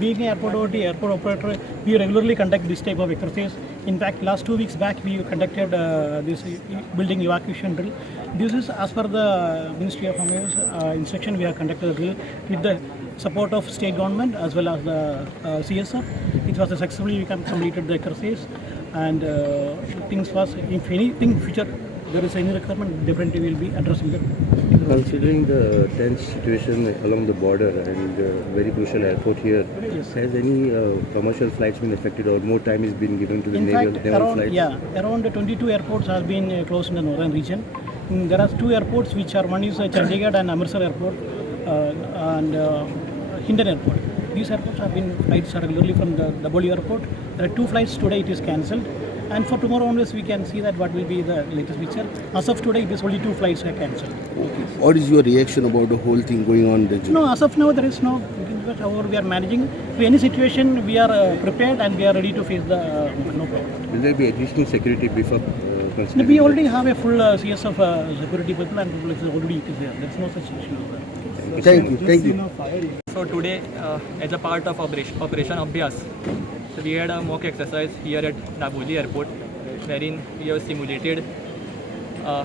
being an airport operator, we regularly conduct this type of exercise. In fact, last 2 weeks back, we conducted this building evacuation drill. This is as per the Ministry of Home's instruction. We have conducted a drill with the support of state government as well as the CSF. It was successfully we completed the exercise, and things was, if anything future there is any requirement, definitely will be addressing it. Considering the tense situation along the border and very crucial airport here, Yes. has any commercial flights been affected or more time is being given to the In naval, fact, naval flights? around 22 airports have been closed in the northern region. There are 2 airports which are, one is Chandigarh and Amritsar airport and Hindon airport. These airports have been flights regularly from the W airport. There are 2 flights today, it is cancelled. And for tomorrow onwards, we can see that what will be the latest picture. As of today, it is only 2 flights are cancelled. What is your reaction about the whole thing going on? No, as of now, there is no. However, we are managing. For any situation, we are prepared and we are ready to face the no problem. Will there be additional security beef up? Considering We already have a full CS of security people, and people is already there. There is no such issue over there. Thank you. So today, as a part of Operation Abhyas, so we had a mock exercise here at Daboli Airport, wherein we have simulated a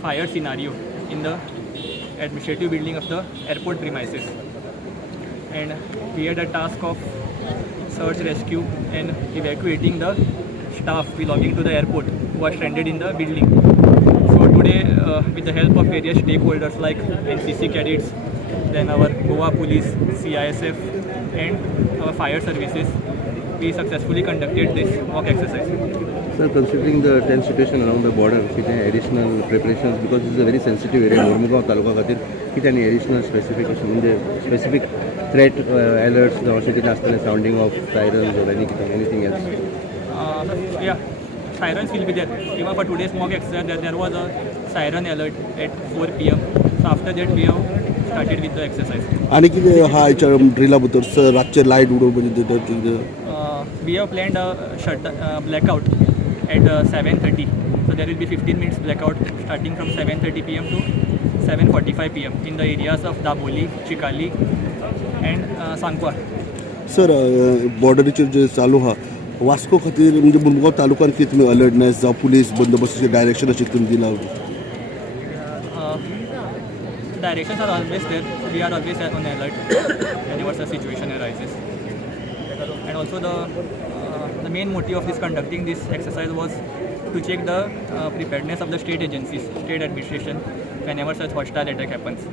fire scenario in the administrative building of the airport premises. And we had a task of search, rescue and evacuating the staff belonging to the airport who are stranded in the building. So today, with the help of various stakeholders like NCC cadets, then our Goa Police, CISF and our fire services, we successfully conducted this mock exercise. Sir, considering the tense situation along the border, with any additional preparations, because this is a very sensitive area, Mormugaon Taluka Khatir, with any additional specific threat alerts, the city national sounding of sirens or anything else? Yeah, sirens will be there. Even for today's mock exercise, there was a siren alert at 4 p.m. So after that, we have started with the exercise. आणि किती हा याच्या ड्रिला बद्दल sir रातचे light उडवून म्हणजे We have planned a blackout at 7:30. So there will be 15 minutes blackout starting from 7:30 p.m. to 7:45 p.m. in the areas of Daboli, Chikali and Sankwa. Sir बॉर्डरीचेर जे चालू हा वास्को खातीर म्हणजे मुरमुगांव तालुक्यात कितें तुमी अलर्टनेस जावं पुलीस बंदोबस्ताचे डायरेक्शन अशें तुमी दिला Directions are always there. So we are always on alert whenever such situation arises. And also the main motive of this conducting this exercise was to check the preparedness of the state agencies, state administration, whenever such hostile attack happens.